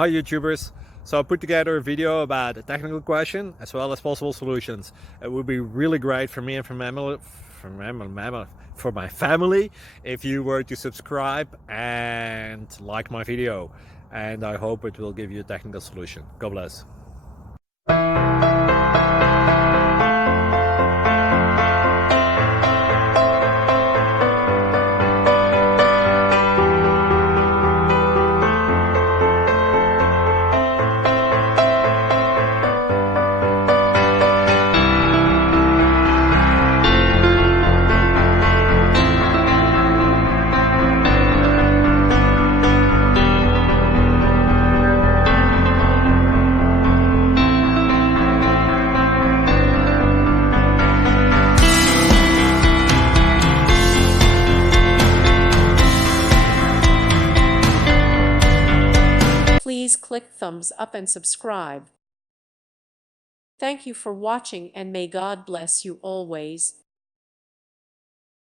Hi YouTubers! So I put together a video about a technical question as well as possible solutions. It would be really great for me and for my family if you were to subscribe and like my video, and I hope it will give you a technical solution. God bless. Please click thumbs up and subscribe. Thank you for watching, and may God bless you always.